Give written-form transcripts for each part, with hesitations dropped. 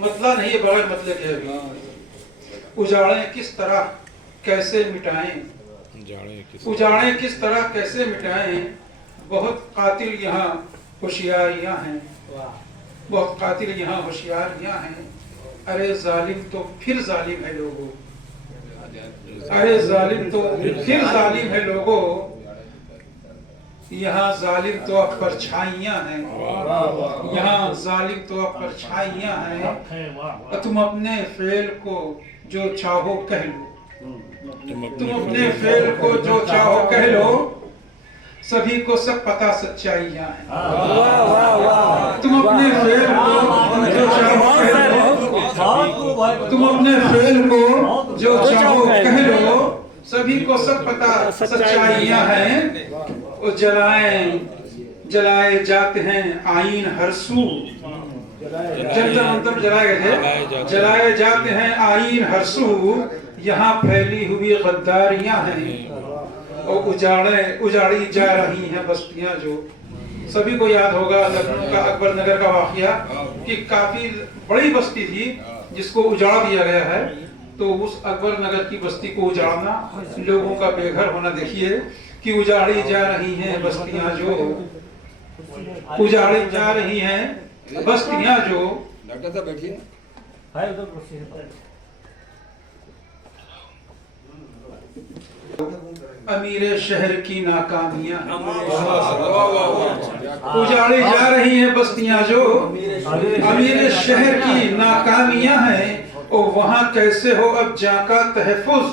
मतला नहीं है, बड़ा मतलब है अभी। उजाड़ें किस तरह कैसे मिटाएं, उजाड़ें किस तरह कैसे मिटाएं, बहुत कातिल यहाँ होशियारियाँ हैं, बहुत कातिल यहाँ होशियारियाँ हैं। अरे जालिम तो फिर जालिम है लोगों, अरे जालिम तो फिर जालिम है लोगों, यहाँ जालिम तो अब परछाइयाँ हैं, यहाँ जालिम तो अब परछाइयाँ हैं। तुम अपने फेल को जो चाहो कह लो, तुम अपने फेल को जो चाहो कह लो, सभी को सब पता सच्चाइयाँ हैं। तुम अपने फेल को जो चाहो कह लो, तुम अपने फेल को जो चाहो कह लो, सभी को सब पता सच्चाइयाँ हैं। वो जलाए जाते हैं आईन हर सू, जंतर मंतर जलाए गए थे, जलाए जाते हैं आईन हर सू, यहाँ फैली हुई गद्दारियाँ हैं। और उजाड़ी जा रही हैं बस्तियाँ जो, सभी को याद होगा लखनऊ का अकबर नगर का वाकया कि काफी बड़ी बस्ती थी जिसको उजाड़ दिया गया है। तो उस अकबर नगर की बस्ती को उजाड़ना, लोगों का बेघर होना, देखिए कि उजाड़ी जा रही हैं बस्तियां जो, उजाड़ी जा रही हैं बस्तियां जो। डॉक्टर साहब बैठिए। अमीर शहर की नाकामियां, उजाड़ी जा रही हैं बस्तियां जो, अमीर शहर की नाकामियां हैं। और वहां कैसे हो अब जाका तहफुज,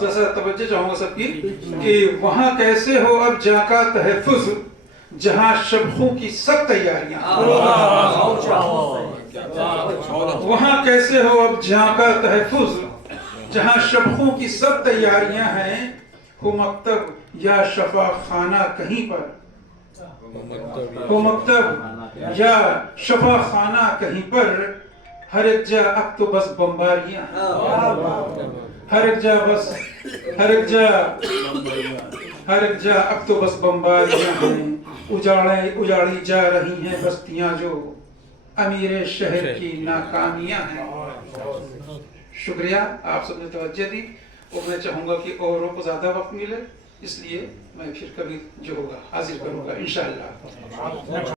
जैसा तवज्जो चाहूंगा सबकी कि वहां कैसे हो अब जाका तहफुज, जहां शबखों की सब तैयारियां, वहां कैसे हो अब जाका तहफुज, जहां शबखों की सब तैयारियां हैं। हो मकतब या शफा खाना कहीं पर, हो मकतब या शफा खाना कहीं पर, हर एक जा अब तो बस बम्बारियां, हर एक जा बस, हर एक जा अब तो बस बम्बारियां हैं। उजाड़ी जा रही हैं बस्तियां जो, अमीर शहर की नाकामियां हैं। शुक्रिया, आप सबने तवज्जो दी। और मैं चाहूंगा कि औरों को ज्यादा वक्त मिले, इसलिए मैं फिर कभी जो होगा हाजिर करूंगा इंशाअल्लाह।